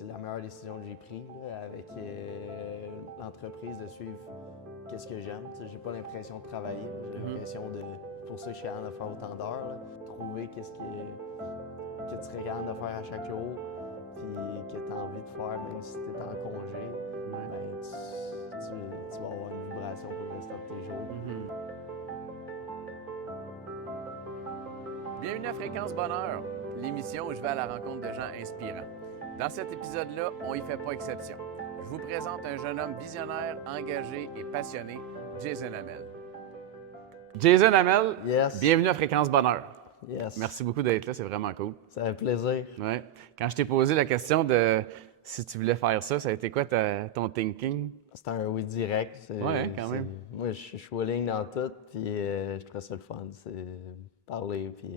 c'est la meilleure décision que j'ai prise là, avec l'entreprise de suivre qu'est-ce que j'aime. Tu sais, j'ai pas l'impression de travailler, là. J'ai l'impression de... C'est pour ça que je suis capable de faire autant d'heures. Là. Trouver que tu serais capable de faire à chaque jour, puis que tu as envie de faire, même si tu es en congé, ben, tu vas avoir une vibration pour le restant de tes jours. Bienvenue à Fréquence Bonheur, l'émission où je vais à la rencontre de gens inspirants. Dans cet épisode-là, on y fait pas exception. Je vous présente un jeune homme visionnaire, engagé et passionné, Jason Hamel. Jason Hamel, Yes. bienvenue à Fréquence Bonheur. Yes. Merci beaucoup d'être là, c'est vraiment cool. Ça fait plaisir. Ouais. Quand je t'ai posé la question de si tu voulais faire ça, ça a été quoi ton thinking? C'était un oui direct. Ouais, quand même. Moi, je suis willing dans tout, puis je trouve ça le fun. C'est parler, puis...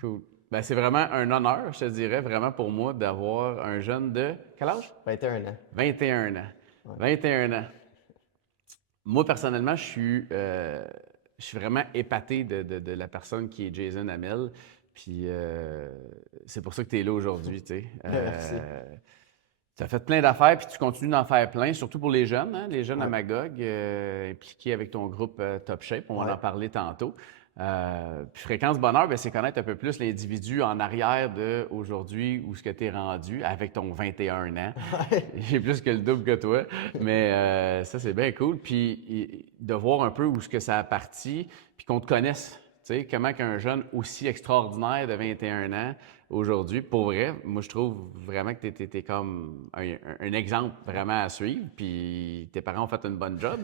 Cool. Ben, c'est vraiment un honneur, je te dirais, vraiment pour moi, d'avoir un jeune de... Quel âge? 21 ans. 21 ans. Ouais. 21 ans. Moi, personnellement, je suis vraiment épaté de la personne qui est Jason Hamel. Puis c'est pour ça que tu es là aujourd'hui, tu sais. Merci. Tu as fait plein d'affaires, puis tu continues d'en faire plein, surtout pour les jeunes, hein, les jeunes à Ouais. Magog, impliqués avec ton groupe Top Shape. On va Ouais. en parler tantôt. Puis Fréquence Bonheur, ben, c'est connaître un peu plus l'individu en arrière d'aujourd'hui où ce que tu es rendu avec ton 21 ans. J'ai plus que le double que toi, mais ça, c'est bien cool. Puis de voir un peu où ce que ça a parti, puis qu'on te connaisse. Tu sais, comment qu'un jeune aussi extraordinaire de 21 ans aujourd'hui, pour vrai, moi, je trouve vraiment que tu es comme un exemple vraiment à suivre, puis tes parents ont fait une bonne job.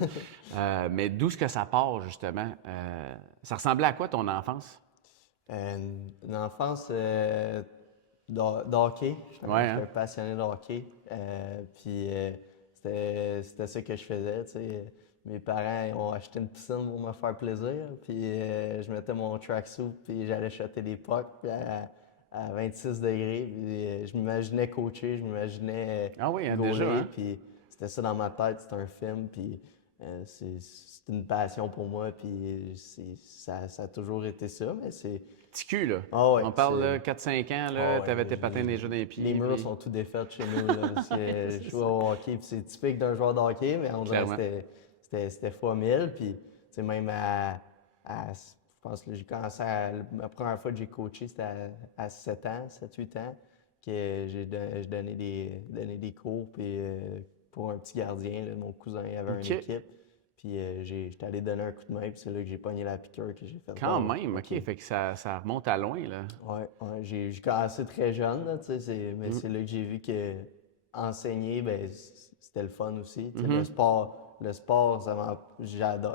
Mais d'où est-ce que ça part, justement? Ça ressemblait à quoi ton enfance? Une enfance de hockey. Ouais, J'étais hein? passionné de hockey. Puis c'était ça que je faisais. Tu sais. Mes parents ont acheté une piscine pour me faire plaisir. Puis je mettais mon tracksuit, puis j'allais shotter des pucks puis à 26 degrés. Puis je m'imaginais coacher, je m'imaginais Ah oui, hein, goaler. déjà, hein? Puis c'était ça dans ma tête, c'était un film. Puis c'est une passion pour moi. Puis ça a toujours été ça. Mais c'est. Petit cul, là. Ah ouais, On parle c'est- là, 4-5 ans, Ah là, ouais, t'avais tes je patins les- déjà dans les pieds. Les murs puis- sont tout défaits chez nous. Là, parce que je joue au hockey, puis c'est typique d'un joueur de hockey, mais on dirait que Clairement. c'était fois 1000. Puis, tu sais, même je pense que j'ai commencé la première fois que j'ai coaché, c'était à 7 ans, 7-8 ans, que je donnais des cours, puis pour un petit gardien, là, mon cousin avait Ok. une équipe. Puis j'étais allé donner un coup de main, puis c'est là que j'ai pogné la piqûre que j'ai fait. Quand Bon, même, OK. Fait que ça remonte à loin, là. Ouais, j'ai commencé très jeune, là, tu sais, mais c'est là que j'ai vu que enseigner, ben, c'était le fun aussi. Tu sais, le sport,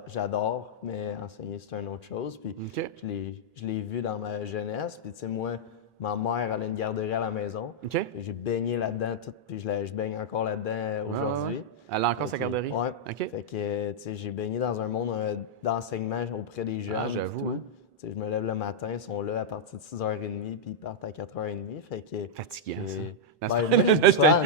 j'adore, mais enseigner, c'est une autre chose. Puis OK. je l'ai vu dans ma jeunesse. Puis tu sais, moi, ma mère, elle a une garderie à la maison. OK. Puis j'ai baigné là-dedans tout, puis je baigne encore là-dedans aujourd'hui. Ouais. Elle a encore sa Fait que, garderie? Ouais. OK. Fait que, tu sais, j'ai baigné dans un monde d'enseignement auprès des jeunes. Ah, et j'avoue, tout. hein. Tu sais, je me lève le matin, ils sont là à partir de 6h30, puis ils partent à 4h30. Fait que. Fatigant, j'ai- ça. Ben, moi, j'ai du fun.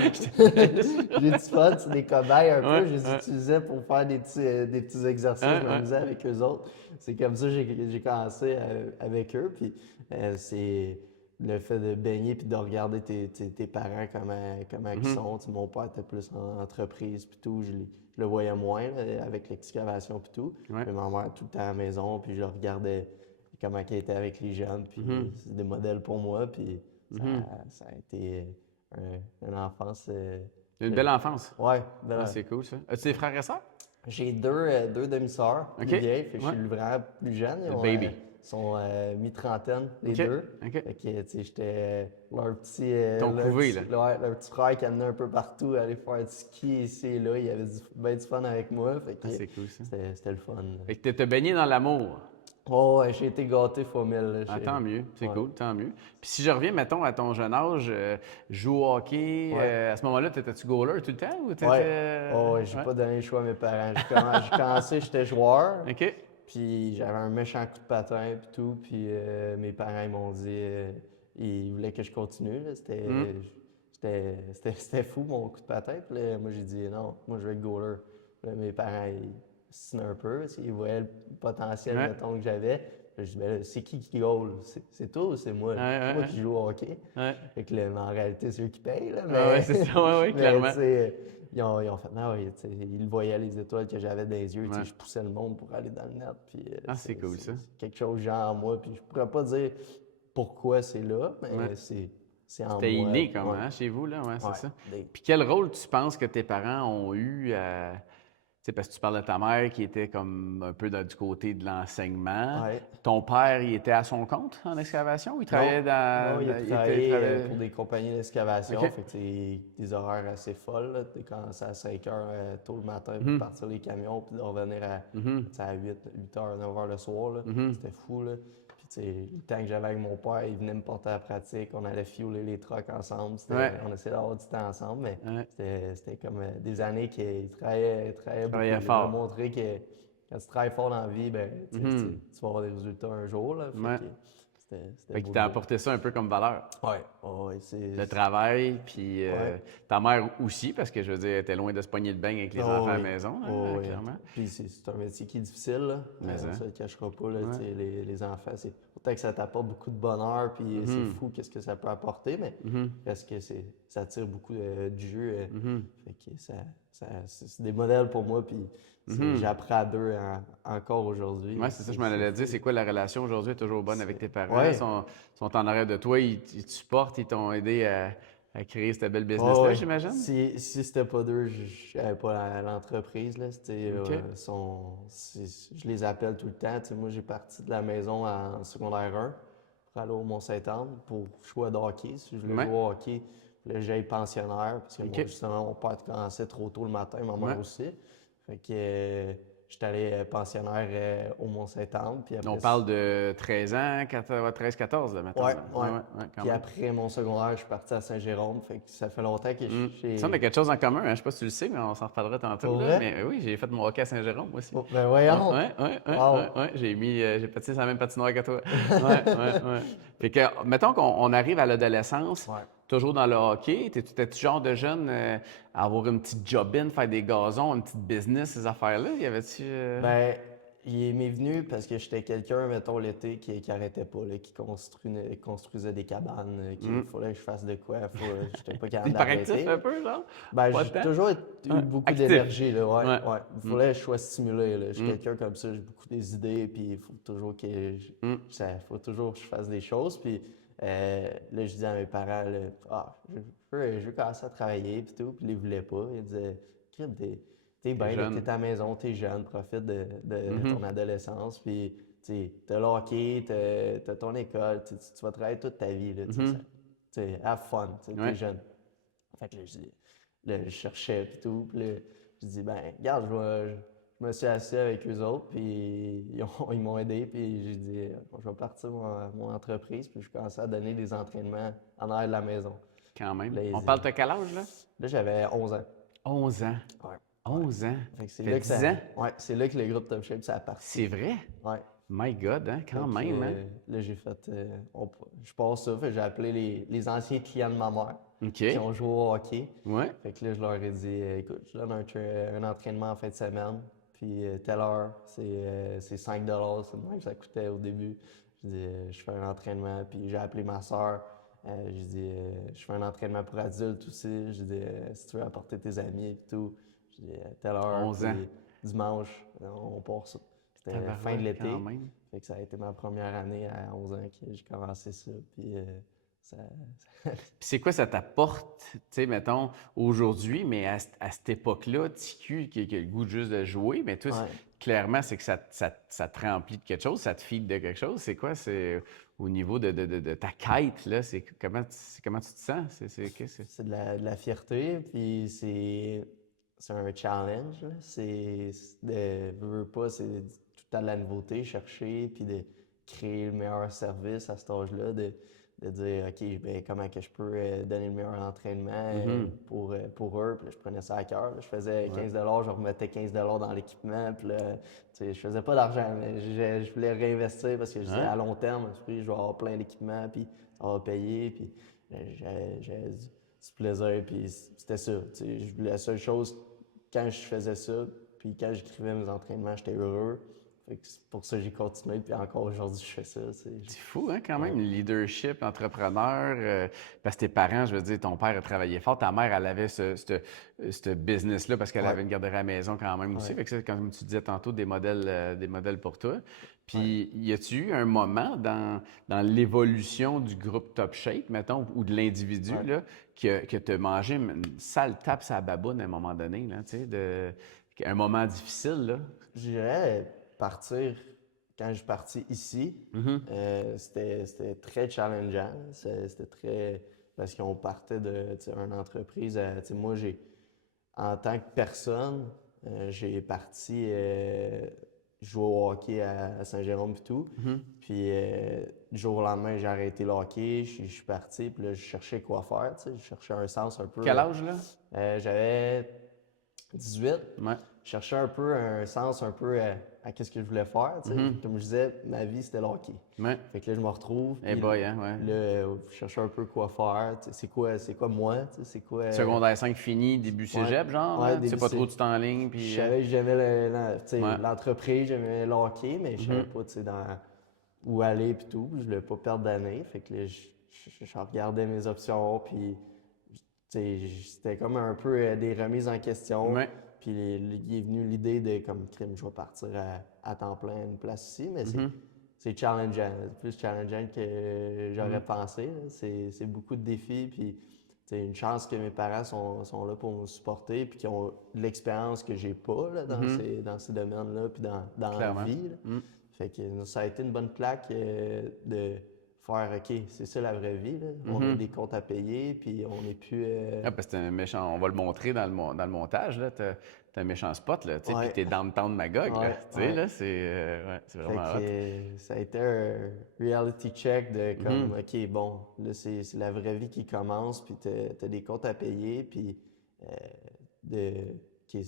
J'ai du fun, c'est des cobayes un Ouais, peu. Je les ouais. utilisais pour faire des petits exercices, Ouais, je m'amusais avec eux autres. C'est comme ça que j'ai commencé avec eux. Puis c'est le fait de baigner puis de regarder tes parents, comment ils sont. Tu sais, mon père était plus en entreprise puis tout. Je le voyais moins là, avec l'excavation puis tout. Ouais. Mais ma mère tout le temps à la maison, puis je regardais comment elle était avec les jeunes. Puis c'est des modèles pour moi. Puis ça a été une enfance. Une belle enfance. Ouais, belle. Ah, c'est cool, ça. As-tu des frères et sœurs? J'ai deux demi-sœurs Ok. plus vieilles, fait que je Ouais. suis vraiment plus jeune. Ils Le ont, baby. sont mi-trentaine, les Ok. deux. Ok. Fait que, tu sais, j'étais leur petit... Ton leur couvé, petit- là. ouais, leur petit frère qui amenait un peu partout, aller faire du ski ici et là. Il avait bien du fun avec moi, fait que Ah, c'est cool, ça. c'était le fun. Fait que t'as baigné dans l'amour. Oh, ouais, j'ai été gâté fois 1000. Là, Ah, tant mieux, c'est Ouais. cool, tant mieux. Puis si je reviens, mettons, à ton jeune âge, joue au hockey, Ouais. à ce moment-là, t'étais-tu goaler tout le temps ou t'étais... Ouais, oh, ouais, j'ai Ouais. pas donné le choix à mes parents. J'ai commencé, j'étais joueur. OK. Puis j'avais un méchant coup de patin puis tout. Puis mes parents ils m'ont dit ils voulaient que je continue. Là. C'était fou mon coup de patin. Puis là, moi j'ai dit non, moi je vais être goaler. Là, mes parents ils s'ostinaient un peu. Ils voyaient le potentiel Ouais. mettons, que j'avais. je dis, ben là, c'est qui goal? C'est toi ou c'est moi? C'est moi qui joue au hockey. Fait que là, mais en réalité, c'est eux qui payent, là. Mais, c'est ça, mais, clairement. tu sais, ils ont fait, non, oui, tu sais, ils voyaient les étoiles que j'avais dans les yeux, tu sais, je poussais le monde pour aller dans le net. Puis, c'est cool, ça. C'est quelque chose genre en moi, puis je pourrais pas dire pourquoi c'est là, mais c'est en moi. C'était inné, comme, chez vous, là, c'est ça. Puis quel rôle tu penses que tes parents ont eu à... Tu sais, parce que tu parles de ta mère qui était comme un peu du côté de l'enseignement. Ton père, il était à son compte en excavation ou il travaillait Non, il travaillait pour des compagnies d'excavation. Fait que des horaires assez folles. Là. Tu commençais à 5 heures tôt le matin pour partir les camions puis de revenir à 8 heures, 9 heures le soir. Là. C'était fou. Là. Puis le temps que j'avais avec mon père, il venait me porter à la pratique. On allait fueler les trucks ensemble. On essayait d'avoir du temps ensemble, mais c'était comme des années qu'il travaillait beaucoup. Il m'a montré que quand tu travailles fort dans la vie, ben, tu vas avoir des résultats un jour. Là, fait qu'il t'a apporté ça un peu comme valeur. Oui. Le travail, puis ta mère aussi, parce que je veux dire, elle était loin de se pogner le bain avec les enfants à la maison, clairement. Puis c'est un métier qui est difficile, là. Ça ne le cachera pas, là, les enfants. Peut-être que ça t'apporte beaucoup de bonheur, puis c'est fou qu'est-ce que ça peut apporter, mais parce que ça tire beaucoup du jeu. Fait que c'est des modèles pour moi, puis j'apprends à d'eux encore aujourd'hui. Oui, c'est ça, je m'en allais dire. C'est quoi la relation aujourd'hui? Est toujours bonne avec tes parents? Ils sont en arrière de toi, ils te supportent, ils t'ont aidé à créer cette belle business-là, j'imagine? Si c'était pas d'eux, je n'avais pas l'entreprise. Là. Je les appelle tout le temps. Moi, j'ai parti de la maison en secondaire 1 pour aller au Mont-Saint-Anne pour choix de hockey. Si je voulais jouer au hockey, là, j'aille pensionnaire parce que moi, justement, mon père commençait trop tôt le matin, ma mère aussi. Fait que j'étais allé pensionnaire au Mont-Saint-Anne. On parle de 13 ans, 13-14, là, maintenant. Puis après mon secondaire, je suis parti à Saint-Jérôme. Fait que ça fait longtemps que j'ai... Ça, on a quelque chose en commun. Je ne sais pas si tu le sais, mais on s'en reparlera tantôt. Là. Mais oui, j'ai fait mon hockey à Saint-Jérôme, moi aussi. Ben voyons! J'ai patiné sur la même patinoire que toi. Fait que, mettons qu'on arrive à l'adolescence, toujours dans le hockey. T'étais-tu genre de jeune à avoir une petite job-in, faire des gazons, une petite business, ces affaires-là? Y avait-tu... Ben, il m'est venu parce que j'étais quelqu'un, mettons, l'été, qui arrêtait pas, là, qui construisait des cabanes, qu'il fallait que je fasse de quoi. J'étais pas capable d'arrêter. Hyperactif un peu, genre? Ben, j'ai toujours eu beaucoup d'énergie, là, Il fallait que je sois stimulé, là. Je suis quelqu'un comme ça, j'ai beaucoup des idées, puis il faut toujours que je fasse des choses. Puis là, je disais à mes parents, là, je veux commencer à travailler, puis tout, puis ils voulaient pas. Ils disaient, crime, t'es bien, t'es à la maison, t'es jeune, profite de ton adolescence, puis t'as le hockey, t'as ton école, tu vas travailler toute ta vie, là, have fun, t'es jeune. Fait que là, je cherchais, puis tout, puis là, je dis, ben, regarde, je me suis assis avec eux autres, puis ils m'ont aidé, puis j'ai dit, je vais partir mon entreprise, puis je commençais à donner des entraînements en arrière de la maison. Quand même. On parle de quel âge, là? Là, j'avais 11 ans. 11 ans? Ouais. 11 ans? C'est là que 10 ans? Ouais, c'est là que le groupe Top Shape, ça a parti. C'est vrai? Ouais. My God, hein? Quand même, hein? Là, j'ai fait... je passe ça, j'ai appelé les anciens clients de ma mère qui ont joué au hockey. Ouais. Fait que là, je leur ai dit, écoute, je donne un entraînement en fin de semaine, puis telle heure, c'est 5 c'est le même que ça coûtait au début. Je dis, je fais un entraînement, puis j'ai appelé ma soeur. J'ai dit, je fais un entraînement pour adultes aussi. J'ai dit, si tu veux apporter tes amis et tout. J'ai dit, telle heure, 11 ans. Dimanche, on part ça. C'était la fin de l'été. Fait que ça a été ma première année à 11 ans que j'ai commencé ça. Puis Puis c'est quoi ça t'apporte, tu sais, mettons, aujourd'hui, mais à cette époque-là, TQ, qui a le goût juste de jouer, mais toi, clairement, c'est que ça te remplit de quelque chose, ça te feed de quelque chose. C'est quoi? C'est au niveau de ta quête, là, comment tu te sens? C'est de la fierté, puis c'est un challenge. Veux pas, c'est tout le temps de la nouveauté, chercher, puis de créer le meilleur service à cet âge-là, de dire, OK, ben, comment que je peux donner le meilleur entraînement pour eux. Puis là, je prenais ça à cœur. Je faisais 15 je remettais 15 dans l'équipement. Puis là, je faisais pas d'argent, mais je voulais réinvestir parce que je disais, à long terme, je vais avoir plein d'équipements, puis ça va payer. Puis j'avais du plaisir, puis c'était ça. Je voulais la seule chose, quand je faisais ça, puis quand j'écrivais mes entraînements, j'étais heureux. Fait que c'est pour ça que j'ai continué, puis encore aujourd'hui, je fais ça. C'est fou, hein, quand même, le leadership, entrepreneur, parce que tes parents, je veux dire, ton père a travaillé fort, ta mère, elle avait ce business-là parce qu'elle Ouais. avait une garderie à la maison quand même aussi. Ouais. Fait que c'est, comme tu disais tantôt, des modèles pour toi. Ouais. Puis, y a-tu eu un moment dans l'évolution du groupe Top Shape, mettons, ou de l'individu, Ouais. là, que tu as mangé une sale tape sur la baboune à un moment donné, là, tu sais, un moment difficile, là? Je dirais partir, quand je suis parti ici, Mhm. c'était très challengeant. C'était très. Parce qu'on partait de tu sais, une entreprise. Tu sais, moi, en tant que personne, j'ai parti jouer au hockey à Saint-Jérôme et tout. Mhm. Puis du jour au lendemain, j'ai arrêté le hockey, je suis parti, puis là, je cherchais quoi faire, tu sais, je cherchais un sens un peu. Quel âge, là? J'avais 18. Ouais. Je cherchais un peu un sens un peu à qu'est-ce que je voulais faire, tu sais. Comme je disais, ma vie, c'était le hockey. Ouais. Fait que là, je me retrouve, Eh puis boy, hein, ouais. là, je cherchais un peu quoi faire, tu sais, c'est quoi moi, tu sais, c'est quoi... Secondaire 5 fini, début cégep, genre, ouais, là? Tu sais début pas trop c'est... du temps en ligne, Je puis... savais que j'aimais tu sais, Ouais. l'entreprise, j'aimais le hockey, mais je savais pas, tu sais, où aller puis tout. Je voulais pas perdre d'année, fait que là, je regardais mes options, puis tu sais, c'était comme un peu des remises en question. Ouais. Puis il est venu l'idée de comme crime, je vais partir à temps plein à une place ici, mais c'est challengeant. C'est plus challengeant que j'aurais pensé. Là. C'est beaucoup de défis. Puis c'est une chance que mes parents sont là pour me supporter puis qu'ils ont de l'expérience que j'ai pas là, dans ces domaines-là puis dans la Clairement. vie. Là. Fait que ça a été une bonne claque de faire OK, c'est ça la vraie vie. Là. On a des comptes à payer, puis on n'est plus. Ah, parce que t'es un méchant, on va le montrer dans le montage, là. T'as un méchant spot, là, tu sais, puis Ouais. t'es downtown Magog, là. Ouais, Tu sais, ouais. là, c'est Fait vraiment que hot. ça a été un reality check de comme, OK, bon, là, c'est la vraie vie qui commence, puis t'as des comptes à payer, puis de, OK,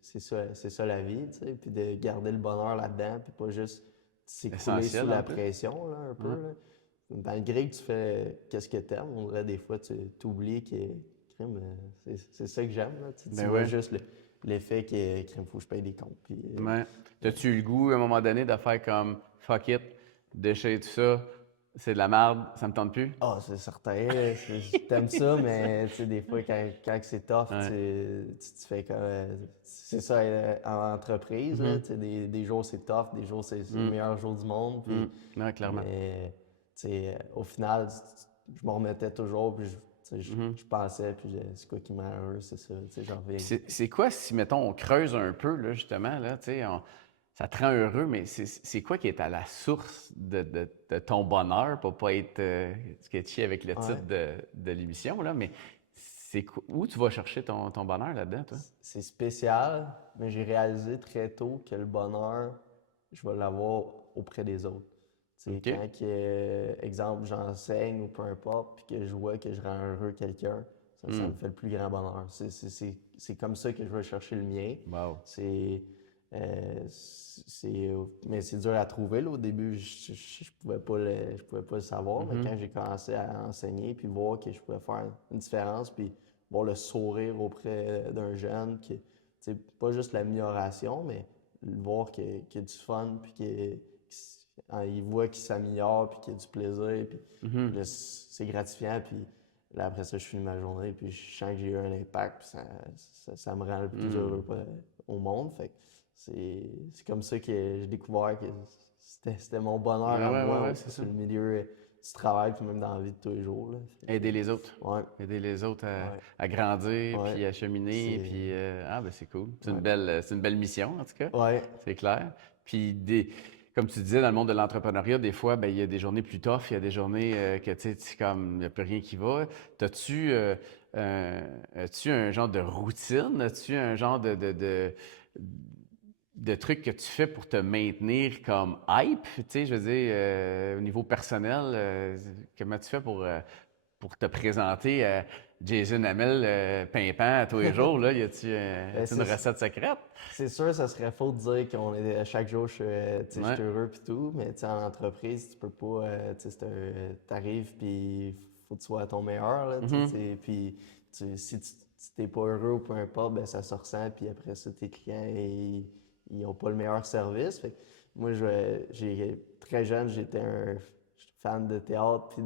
c'est ça la vie, tu sais, puis de garder le bonheur là-dedans, puis pas juste s'écrouler sous Essentiel, la en plus. pression, là, un peu, là. Malgré que tu fais qu'est-ce que t'aimes, on dirait des fois, tu t'oublies que, crime, c'est ça que j'aime, là. Tu Ben vois ouais. juste l'effet que, crime, faut que je paye des comptes, puis... Ouais. T'as-tu eu le goût, à un moment donné, de faire comme fuck it, déchet tout ça, c'est de la merde, ça me tente plus? Ah, c'est certain. T'aimes ça, mais tu sais, des fois, quand c'est tough, Ouais. tu fais comme. C'est ça, en entreprise, là, tu sais, des jours c'est tough, des jours c'est le meilleur jour du monde. Puis, Ouais, clairement. mais, tu sais, au final, je me remettais toujours, puis tu sais, je pensais, puis c'est quoi qui me rend heureux, c'est ça, tu sais, j'en reviens. C'est quoi si, mettons, on creuse un peu, là, justement, là, tu sais, ça te rend heureux, mais c'est quoi qui est à la source de ton bonheur, pour pas être sketchy avec le Ouais. titre de l'émission, là, mais où tu vas chercher ton bonheur là-dedans, toi? C'est spécial, mais j'ai réalisé très tôt que le bonheur, je vais l'avoir auprès des autres. Tu sais, OK. quand, exemple, j'enseigne ou peu importe, puis que je vois que je rends heureux quelqu'un, ça me fait le plus grand bonheur. C'est comme ça que je vais chercher le mien. Wow. Mais c'est dur à trouver. Là. Au début, je pouvais pas le savoir, mais quand j'ai commencé à enseigner, puis voir que je pouvais faire une différence, puis voir le sourire auprès d'un jeune, que, tu sais, pas juste l'amélioration, mais le voir qu'il y a du fun, puis qu'il voit qu'il s'améliore, puis qu'il y a du plaisir, puis là, c'est gratifiant, puis là, après ça, je finis ma journée, puis je sens que j'ai eu un impact, puis ça me rend le plus heureux au monde. Fait que c'est comme ça que j'ai découvert que c'était mon bonheur à moi, Ouais, c'est ça. sur le milieu du travail, puis même dans la vie de tous les jours. Là. Aider les autres. Ouais. Aider les autres Ouais. à grandir, Ouais. puis à cheminer, C'est- puis ben c'est cool. C'est Ouais. une belle mission, en tout cas. Ouais. C'est clair. Puis comme tu disais, dans le monde de l'entrepreneuriat, des fois, ben, il y a des journées plus tough, il y a des journées que tu sais, comme il n'y a plus rien qui va. As-tu un genre de routine? As-tu un genre de trucs que tu fais pour te maintenir comme hype? Tu sais, je veux dire, au niveau personnel, comment tu fais pour te présenter à Jason Hamel pimpant à tous les jours? Là? Y a-tu Ben, une recette secrète? c'est sûr, ça serait faux de dire qu'on est à chaque jour, je Ouais. suis heureux puis tout, mais tu sais, en entreprise, tu peux pas, tu sais, t'arrives puis faut que tu sois à ton meilleur, là, tu sais, puis si tu t'es pas heureux ou peu importe, ben ça se ressent, puis après ça, tes clients, ils ont pas le meilleur service. Fait que moi, très jeune, j'étais un fan de théâtre, puis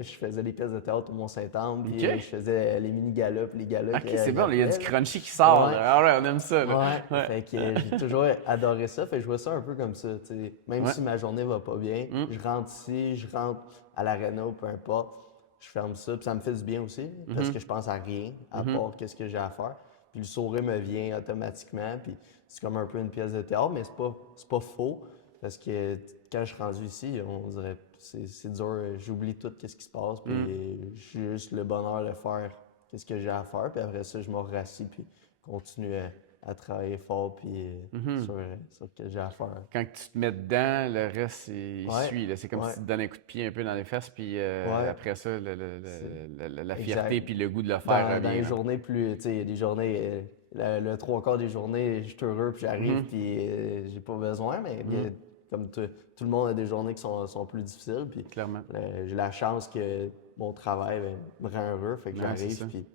je faisais des pièces de théâtre au Mont-Saint-Anne, puis OK. je faisais les mini-galas, puis les galas OK, c'est bon, il y a du là. crunchy qui sort, Ouais. là. Ah ouais, on aime ça, là. Ouais, Ouais. fait que j'ai toujours adoré ça. Fait que je vois ça un peu comme ça, tu sais. Même Ouais. si ma journée va pas bien, Mm. je rentre ici, je rentre à l'aréna ou peu importe, je ferme ça, puis ça me fait du bien aussi, parce que je pense à rien, à part qu'est-ce que j'ai à faire. Puis le sourire me vient automatiquement, puis c'est comme un peu une pièce de théâtre, mais c'est pas faux, parce que quand je suis rendu ici, on dirait, c'est dur, j'oublie tout ce qui se passe, puis j'ai juste le bonheur de faire qu'est-ce que j'ai à faire, puis après ça, je me rassis, puis continue à travailler fort puis sur ce que j'ai à faire. Quand tu te mets dedans, le reste, il Ouais, suit, là. C'est comme ouais, si tu te donnes un coup de pied un peu dans les fesses, puis ouais, après ça, c'est la fierté exact. puis le goût de le faire Dans revient, les là. journées plus, tu sais, il y a des journées, le trois quarts des journées, je suis heureux puis j'arrive puis j'ai pas besoin, mais comme tout le monde a des journées qui sont plus difficiles, puis Clairement. j'ai la chance que mon travail me rend heureux, fait que Ouais, c'est ça. j'arrive puis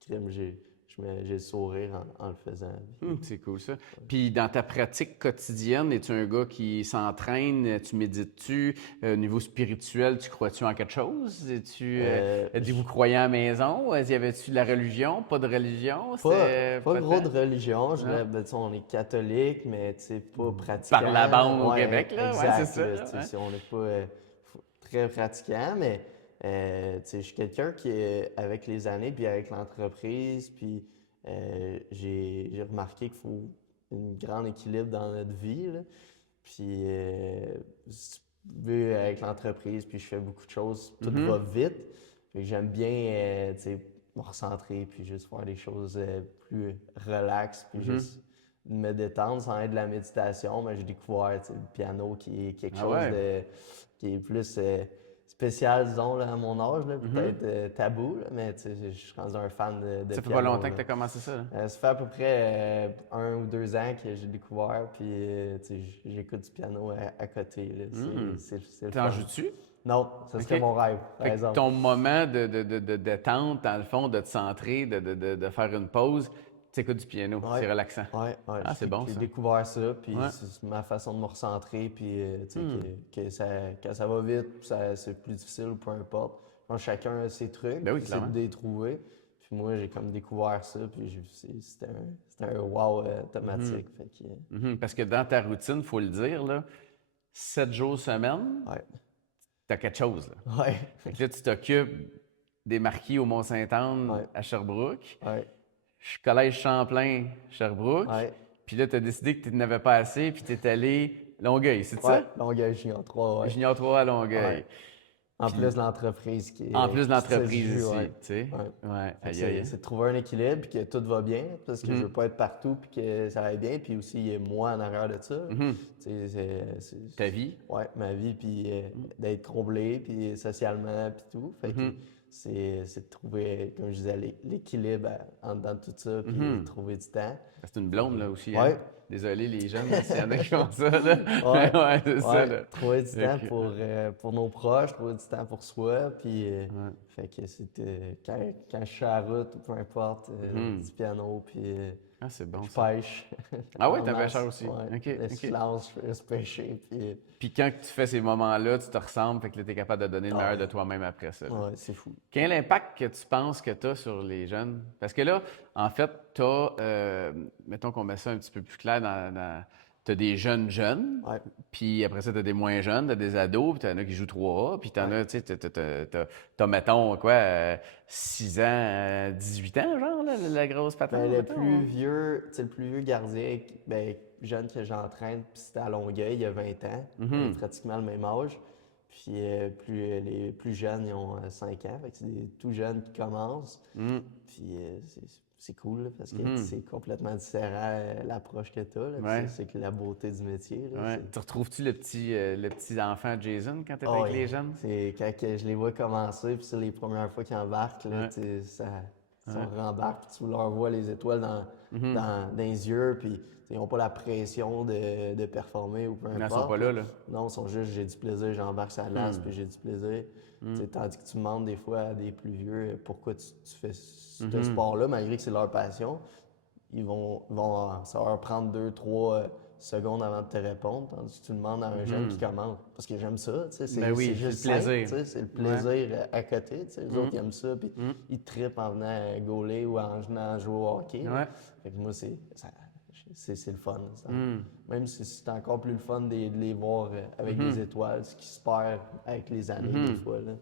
crime, j'ai le sourire en le faisant. C'est cool ça. Puis dans ta pratique quotidienne, es-tu un gars qui s'entraîne? Tu médites-tu? Niveau spirituel, tu crois-tu en quelque chose? Êtes-vous croyant à la maison? Y avait-tu de la religion? Pas de religion? C'était Pas pas gros tant? de religion, je Non? dirais, ben, tu sais, on est catholique, mais tu sais, pas Par pratiquant, la là. bande au Ouais, Québec, là? Ouais, c'est exact, ça, là, là, tu sais, ouais. on n'est pas très pratiquant, mais tu sais, je suis quelqu'un qui, avec les années, puis avec l'entreprise, puis j'ai remarqué qu'il faut un grand équilibre dans notre vie, là. Puis, vu avec l'entreprise, puis je fais beaucoup de choses, tout va vite. Fait que j'aime bien, tu sais, me recentrer, puis juste faire des choses plus relax, puis juste me détendre sans être de la méditation. Mais j'ai découvert, tu sais, le piano qui est quelque Ah chose ouais? qui est plus spécial, disons, là, à mon âge, là, peut-être tabou, là, mais tu sais, je suis rendu un fan de Ça fait pas piano, longtemps que là. tu as commencé ça, là? Ça fait à peu près 1 ou 2 ans que j'ai découvert, puis tu sais, j'écoute du piano à côté. Là. C'est le T'en fun. joues-tu? Non, ça serait OK. mon rêve, par Fait que exemple. ton moment de détente, dans le fond, de te centrer, de faire une pause, tu écoutes du piano. Ouais, C'est relaxant. ouais, Ah, c'est bon, j'ai ça. découvert ça, puis Ouais. c'est ma façon de me recentrer, puis tu sais, quand ça va vite, c'est plus difficile ou peu importe. Quand chacun a ses trucs, Ben oui, puis c'est clairement. de les trouver. Puis moi, j'ai comme découvert ça, puis c'était un wow automatique. Fait que, Parce que dans ta routine, il faut le dire, là, 7 jours semaine, ouais, t'as quelque chose, là. ouais, Fait que là, tu t'occupes des marquis au Mont-Saint-Anne ouais, à Sherbrooke, ouais, Collège Champlain, Sherbrooke, ouais. puis là, tu as décidé que tu n'avais pas assez, puis tu es allé Longueuil, c'est Ouais, ça? Longueuil Junior 3, ouais. Junior 3 à Longueuil. Ouais. En Puis plus de l'entreprise en plus de qui tire du l'entreprise jus, ici, ouais. tu sais. Ouais. Ouais, Fait que aïe aïe. c'est de trouver un équilibre puis que tout va bien, parce que je Mhm. veux pas être partout puis que ça aille bien, puis aussi il y a moi en arrière de ça. Mhm. Tu sais, Ta vie? ouais, ma vie, puis d'être comblé, puis socialement, puis tout. Fait que c'est de trouver, comme je disais, l'équilibre en dedans de tout ça, puis trouver du temps. C'est une blonde, là, aussi, hein? Ouais, Désolé, les jeunes, s'il y en a qui font ça, là. ouais, Ouais, c'est ça, ouais. là. Trouver du Fait temps que, pour nos proches, trouver du temps pour soi, puis fait que c'était quand je suis à la route ou peu importe, du piano, puis ah, c'est bon, je ça. pêche. Ah oui, en t'es un masse, pêcheur aussi. ouais. OK, Le OK. silence, je reste pêcher, puis Puis quand tu fais ces moments-là, tu te ressembles, fait que là, t'es capable de donner le meilleur ouais. de toi-même après ça, là. Ouais, c'est fou. Quel impact que tu penses que tu as sur les jeunes? Parce que là, en fait, tu as, mettons qu'on met ça un petit peu plus clair tu as des jeunes, Ouais, puis après ça, tu as des moins jeunes, tu as des ados, puis tu en as qui jouent 3A, puis tu en ouais. as, tu sais, t'as, mettons, quoi, 6 ans, 18 ans, genre, là, la grosse patente, Ben, mettons, hein? le plus vieux gardien, ben, jeune que j'entraîne, puis c'était à Longueuil, il y a 20 ans. On est pratiquement le même âge. Puis les plus jeunes, ils ont 5 ans. Fait que c'est des tout jeunes qui commencent. Puis c'est cool, là, parce que c'est complètement différent l'approche que tu as. Ouais. C'est que la beauté du métier. Là, Ouais. Tu retrouves-tu le petit enfant Jason quand tu es Ah avec ouais. les jeunes? C'est quand que je les vois commencer, puis c'est les premières fois qu'ils embarquent, là, Ouais. tu sais, ça rembarque, puis tu leur vois les étoiles dans les yeux, puis ils n'ont pas la pression de performer ou peu Non, ils importe. sont pas là, là. Non, ils sont juste j'ai du plaisir, j'embarque sur la glace, puis j'ai du plaisir. Tu sais, tandis que tu demandes des fois à des plus vieux pourquoi tu fais ce sport-là, malgré que c'est leur passion. Ça va leur prendre 2, 3 secondes avant de te répondre, tandis que tu demandes à un jeune qui commence. Parce que j'aime ça, tu sais, c'est juste c'est le plaisir. simple, tu sais, c'est le plaisir à côté, tu sais, les autres ils aiment ça, puis ils trippent en venant gauler ou en venant jouer au hockey. Ouais. Fait que moi, c'est le fun. Même si c'est encore plus le fun de les voir avec des étoiles, ce qui se perd avec les années des fois. Là.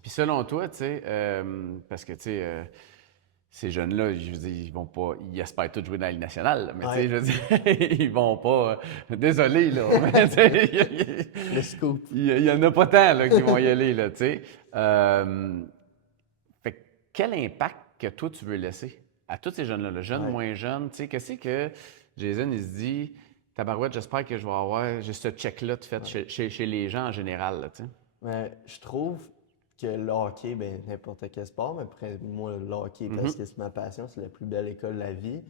Puis selon toi, tu sais, parce que, tu sais, ces jeunes-là, je veux dire, ils vont pas, ils espèrent tous jouer dans la Ligue nationale, là, mais tu sais, je veux dire, ils vont pas, désolé, là, mais tu sais, le scoop. Il y en a pas tant, là, qui vont y aller, là, tu sais. Fait que quel impact que toi, tu veux laisser à tous ces jeunes-là, le jeune, moins jeune, tu sais, qu'est-ce que Jason, il se dit, tabarouette, j'espère que je vais avoir juste ce check-là de fait chez les gens en général, là, tu sais. Mais je trouve que le hockey, ben n'importe quel sport, mais après, moi, le hockey, parce que c'est ma passion, c'est la plus belle école de la vie.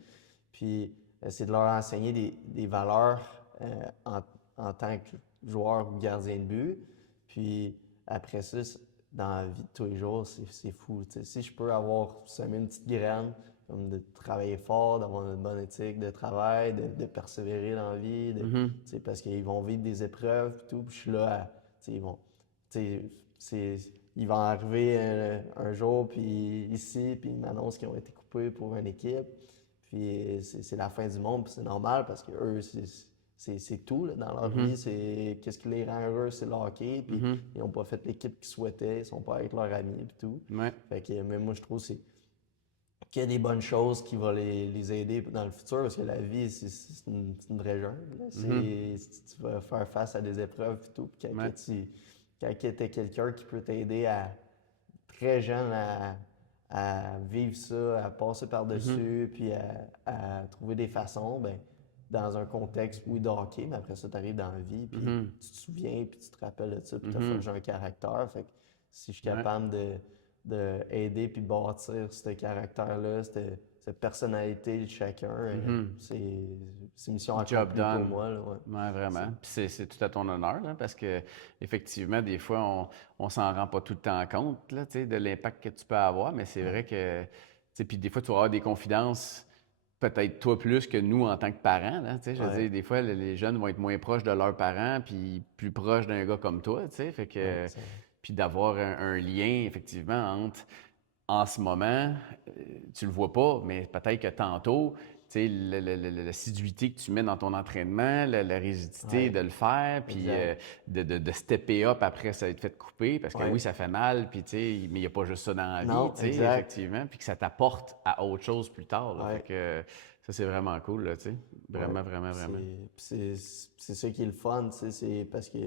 Puis, c'est de leur enseigner des valeurs en tant que joueur ou gardien de but. Puis, après ça, dans la vie de tous les jours, c'est fou. T'sais, si je peux avoir semé une petite graine, comme de travailler fort, d'avoir une bonne éthique de travail, de persévérer dans la vie, parce qu'ils vont vivre des épreuves et tout, puis je suis là à, ils vont, ils vont arriver un jour, puis ici, puis ils m'annoncent qu'ils ont été coupés pour une équipe, puis c'est la fin du monde, puis c'est normal parce que eux, c'est tout là, dans leur vie, c'est qu'est-ce qui les rend heureux, c'est le hockey, puis ils n'ont pas fait l'équipe qu'ils souhaitaient, ils sont pas avec leurs amis, puis tout. Fait que, mais moi, je trouve qu'il y a des bonnes choses qui vont les aider dans le futur, parce que la vie, c'est une vraie jungle. Tu vas faire face à des épreuves et tout, puis quand tu es quelqu'un qui peut t'aider très jeune à vivre ça, à passer par-dessus, puis à trouver des façons, ben dans un contexte, oui, de hockey, mais après ça, tu arrives dans la vie, puis tu te souviens, puis tu te rappelles de ça, puis tu as forgé un caractère. Fait que si je suis capable de aider puis bâtir ce caractère-là, cette personnalité de chacun, c'est mission accomplie pour moi. Là, ouais, vraiment. Puis c'est tout à ton honneur, là, parce que effectivement, des fois, on s'en rend pas tout le temps compte là, de l'impact que tu peux avoir, mais c'est vrai que, puis des fois, tu vas avoir des confidences, peut-être toi plus que nous en tant que parents. Là, je veux dire, des fois, les jeunes vont être moins proches de leurs parents, puis plus proches d'un gars comme toi, fait que... Puis d'avoir un lien, effectivement, entre, en ce moment, tu le vois pas, mais peut-être que tantôt, tu sais, l'assiduité que tu mets dans ton entraînement, la rigidité de le faire, puis de stepper up après ça être fait couper, parce que oui, ça fait mal, puis tu sais, mais il n'y a pas juste ça dans la vie, tu sais, effectivement, puis que ça t'apporte à autre chose plus tard. Là, fait que ça, c'est vraiment cool, là, tu sais. Vraiment, vraiment. C'est ça qui est le fun, tu sais, c'est parce que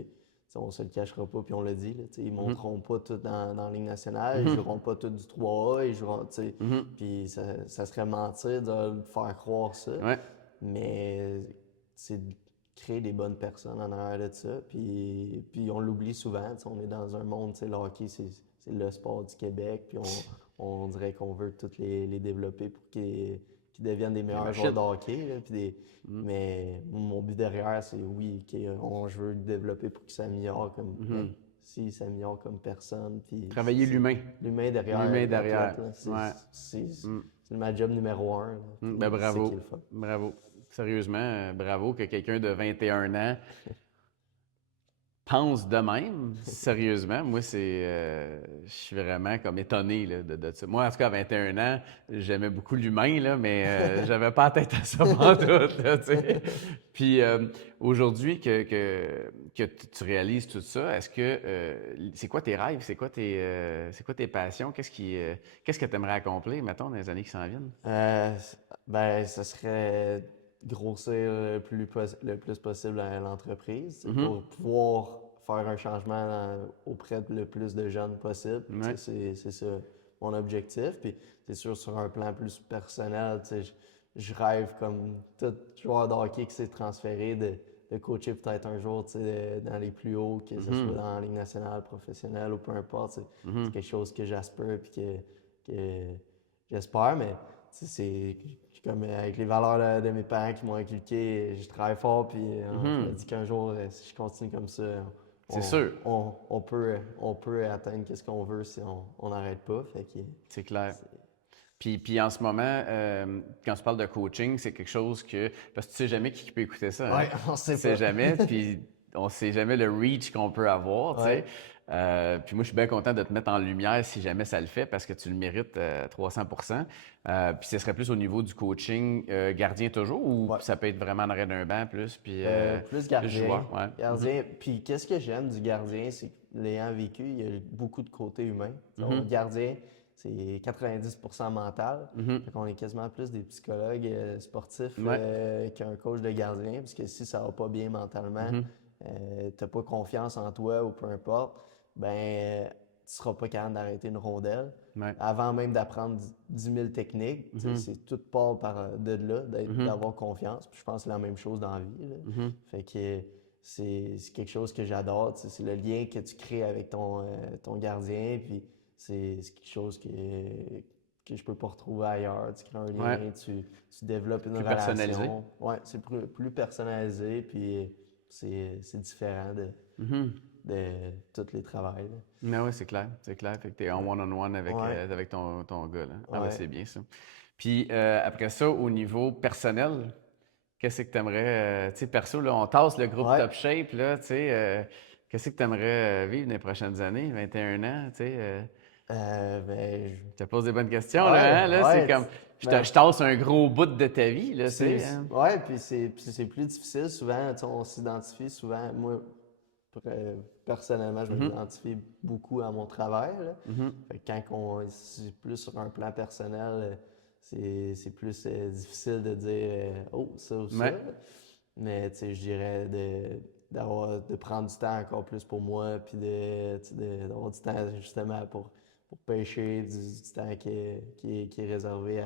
on se le cachera pas, puis on l'a dit, là, ils ne monteront pas tout dans la Ligue nationale, ils ne joueront pas tout du 3A, ils joueront, puis ça serait mentir de faire croire ça. Mais c'est de créer des bonnes personnes en arrière de ça, puis on l'oublie souvent, on est dans un monde, le hockey, c'est le sport du Québec, puis on dirait qu'on veut tous les développer pour qu'ils deviennent des meilleurs joueurs de hockey. Là, mais mon but derrière, c'est oui, je veux le développer pour qu'il s'améliore comme s'il s'améliore comme personne. Puis travailler l'humain. L'humain derrière. L'humain derrière. C'est ma job numéro 1. Là, ben bravo. Bravo. Sérieusement, bravo que quelqu'un de 21 ans pense de même, sérieusement. Moi, je suis vraiment comme étonné là, de ça. Moi, en tout cas, à 21 ans, j'aimais beaucoup l'humain, là, mais j'avais pas la tête à ça pantoute, là, tu sais. Puis aujourd'hui que tu réalises tout ça, est-ce que c'est quoi tes rêves? C'est quoi tes passions? Qu'est-ce que tu aimerais accomplir, mettons, dans les années qui s'en viennent? Ben, ça serait grossir le plus possible l'entreprise pour pouvoir faire un changement auprès de le plus de jeunes possible. C'est ça mon objectif. Puis c'est sûr, sur un plan plus personnel, je rêve comme tout joueur de hockey qui s'est transféré de coacher peut-être un jour dans les plus hauts, que ce soit dans la Ligue nationale, professionnelle ou peu importe. C'est quelque chose que j'aspire et que j'espère, mais c'est comme avec les valeurs de mes parents qui m'ont inculqué, je travaille fort, puis je me dis qu'un jour, si je continue comme ça, c'est sûr. On peut atteindre ce qu'on veut si on n'arrête pas. Fait que, c'est clair. Puis en ce moment, quand tu parles de coaching, c'est quelque chose que... Parce que tu sais jamais qui peut écouter ça. Hein? Ouais, on sait Tu sais pas. jamais, puis on sait jamais le reach qu'on peut avoir, tu sais. Ouais. Puis moi, je suis bien content de te mettre en lumière si jamais ça le fait, parce que tu le mérites 300%. Puis ce serait plus au niveau du coaching gardien toujours, ou Ouais. ça peut être vraiment en arrière d'un banc plus, puis Plus plus gardien. joueur, ouais. Gardien. Puis qu'est-ce que j'aime du gardien, c'est que l'ayant vécu, il y a beaucoup de côté humain. Le gardien, c'est 90% mental. Fait qu'on est quasiment plus des psychologues sportifs Ouais. qu'un coach de gardien. Parce que si ça va pas bien mentalement, t'as pas confiance en toi ou peu importe, ben tu seras pas capable d'arrêter une rondelle. Ouais. Avant même d'apprendre 10 000 techniques, c'est tout part de là, d'avoir confiance. Puis je pense que c'est la même chose dans la vie. Là. Fait que c'est quelque chose que j'adore. C'est le lien que tu crées avec ton gardien. Puis c'est quelque chose que je peux pas retrouver ailleurs. Tu crées un lien, Ouais. tu développes une Plus relation. personnalisé. Ouais, c'est plus personnalisé. Puis c'est différent de tous les travails. Là. Mais oui, c'est clair, c'est clair. Fait que tu es en one-on-one avec, Ouais. avec ton gars. Là. Ah, ben Ouais. c'est bien ça. Puis après ça, au niveau personnel, qu'est-ce que tu aimerais, tu sais, perso, là, on tasse le groupe Ouais. Top Shape, là, tu sais, qu'est-ce que tu aimerais vivre dans les prochaines années, 21 ans, tu sais? Ben, Je te pose des bonnes questions, ouais, là, hein? Là, c'est ouais. comme, Ben, je tasse un gros bout de ta vie, là, tu sais. Hein? ouais, puis c'est plus difficile souvent. Tu sais, on s'identifie souvent. Moi, personnellement, je m'identifie beaucoup à mon travail. Là. Fait que c'est plus sur un plan personnel, c'est plus difficile de dire oh, ça ou ça. Ouais. Mais tu sais, je dirais de prendre du temps encore plus pour moi, puis d'avoir du temps justement pour pêcher, du temps qui est réservé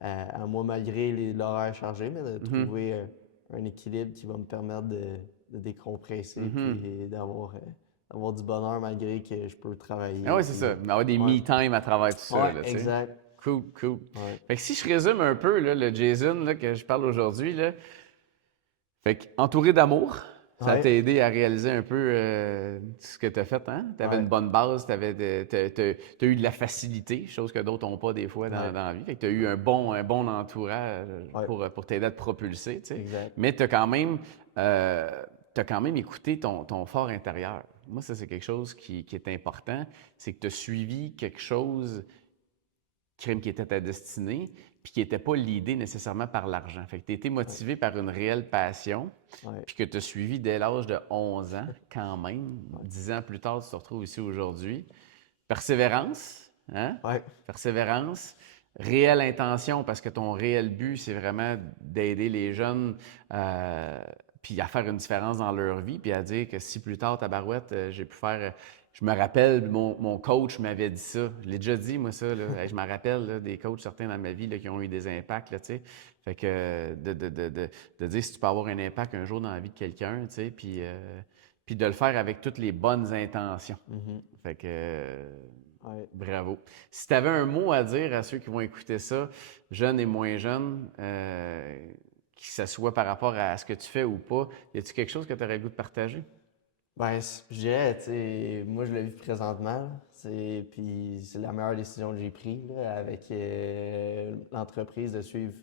à moi malgré l'horaire chargé, mais de trouver un équilibre qui va me permettre de décompresser puis d'avoir du bonheur malgré que je peux travailler. Ah oui, c'est Puis, ça. Avoir des ouais, me-time à travers tout ça, ouais, là, tu sais. exact. Cool, cool. Ouais. Fait que si je résume un peu, là, le Jason là, que je parle aujourd'hui, là, fait que entouré d'amour, ça t'a Ouais, aidé à réaliser un peu ce que tu as fait, hein? Tu avais ouais, une bonne base, t'as eu de la facilité, chose que d'autres n'ont pas des fois dans, ouais, dans la vie. Fait que tu as eu un bon entourage ouais, pour t'aider à te propulser, tu sais. exact. Mais tu as quand même écouté ton fort intérieur. Moi, ça, c'est quelque chose qui est important, c'est que tu as suivi quelque chose qui était ta destinée, puis qui n'était pas l'idée nécessairement par l'argent. Fait que tu étais motivé par une réelle passion, Ouais, puis que tu as suivi dès l'âge de 11 ans, quand même. 10 ans plus tard, tu te retrouves ici aujourd'hui. Persévérance, hein? ouais, Persévérance. Réelle intention, parce que ton réel but, c'est vraiment d'aider les jeunes puis à faire une différence dans leur vie, puis à dire que si plus tard, tabarouette, j'ai pu faire... Je me rappelle, mon coach m'avait dit ça. Je l'ai déjà dit, moi, ça. Là. Hey, je me rappelle là, des coachs, certains dans ma vie, là, qui ont eu des impacts, là, tu sais. Fait que de dire si tu peux avoir un impact un jour dans la vie de quelqu'un, tu sais, puis de le faire avec toutes les bonnes intentions. Fait que... ouais. Bravo. Si tu avais un mot à dire à ceux qui vont écouter ça, jeunes et moins jeunes, que ce soit par rapport à ce que tu fais ou pas, y a-t-il quelque chose que tu aurais le goût de partager? Ben, je dirais, tu sais, moi je le vis présentement, là. Puis c'est la meilleure décision que j'ai prise là, avec l'entreprise de suivre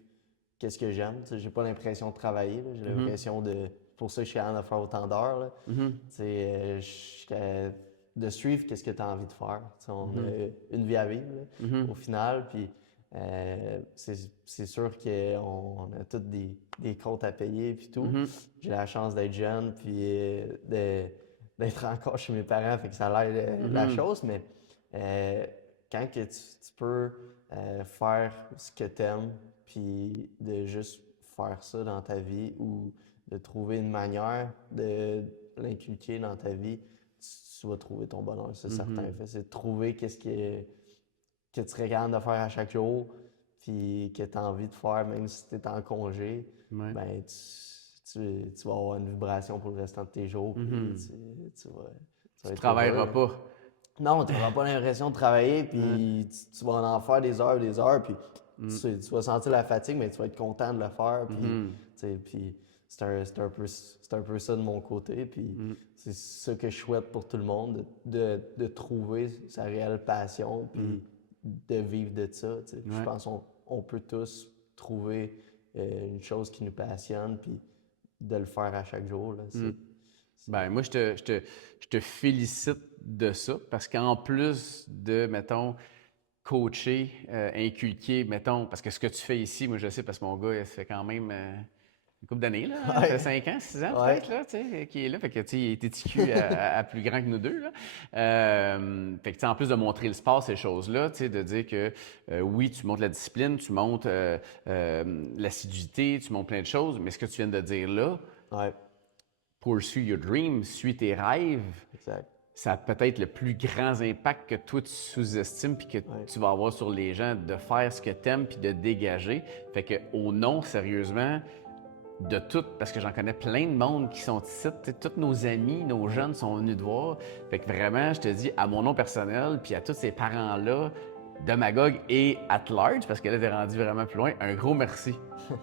qu'est-ce que j'aime. Tu sais, j'ai pas l'impression de travailler, là. J'ai l'impression de. Pour ça que je suis capable de faire autant d'heures. Là. Tu sais, de suivre qu'est-ce que tu as envie de faire. Tu sais, on a une vie à vivre là, au final. Puis c'est sûr qu'on a toutes des comptes à payer puis tout. J'ai la chance d'être jeune puis d'être encore chez mes parents, fait que ça l'aide la chose, mais quand que tu peux faire ce que tu aimes puis de juste faire ça dans ta vie ou de trouver une manière de l'inculquer dans ta vie, tu vas trouver ton bonheur, c'est certain. C'est de trouver qu'est-ce que tu serais capable de faire à chaque jour, puis que tu as envie de faire, même si tu es en congé, Ouais. ben tu vas avoir une vibration pour le restant de tes jours, puis tu vas Tu être travailleras heureux. pas. Non, tu n'auras pas l'impression de travailler, puis tu vas en faire des heures, puis tu vas sentir la fatigue, mais tu vas être content de le faire, puis c'est un peu ça de mon côté, puis c'est ça que je souhaite pour tout le monde, de trouver sa réelle passion, puis de vivre de ça. Tu sais. Je Ouais. pense qu'on peut tous trouver une chose qui nous passionne, puis de le faire à chaque jour. Là. Ben, moi, je te félicite de ça parce qu'en plus de, mettons, coacher, inculquer, mettons, parce que ce que tu fais ici, moi, je sais parce que mon gars, il fait quand même une couple d'années, là, hein? Ça fait 5 ans, 6 ans Ouais. peut-être, là, tu sais, qui est là. Fait que, tu sais, il est TTQ à plus grand que nous deux, là. Fait que, tu sais, en plus de montrer le sport, ces choses-là, tu sais, de dire que, oui, tu montres la discipline, tu montres l'assiduité, tu montres plein de choses, mais ce que tu viens de dire là, Ouais, pursue your dream, suis tes rêves, exact. ça a peut-être le plus grand impact que toi tu sous-estimes puis que tu vas avoir sur les gens de faire ce que tu aimes puis de dégager. Fait que au nom, sérieusement, de tout, parce que j'en connais plein de monde qui sont ici, tous nos amis, nos jeunes sont venus te voir. Fait que vraiment, je te dis, à mon nom personnel puis à tous ces parents-là, de Magog et at large, parce que là, t'es rendu vraiment plus loin, un gros merci.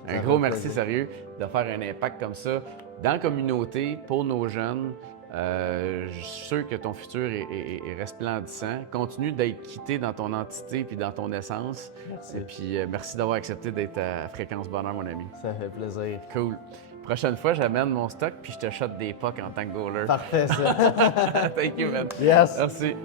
Un gros merci, sérieux, de faire un impact comme ça dans la communauté, pour nos jeunes. Je suis sûr que ton futur est resplendissant. Continue d'être quitté dans ton entité puis dans ton essence. Merci. Et puis, merci d'avoir accepté d'être à Fréquence Bonheur, mon ami. Ça fait plaisir. Cool. Prochaine fois, j'amène mon stock puis je te shot des pucks en tant que goaler. Parfait, ça. Thank you, man. Yes. Merci.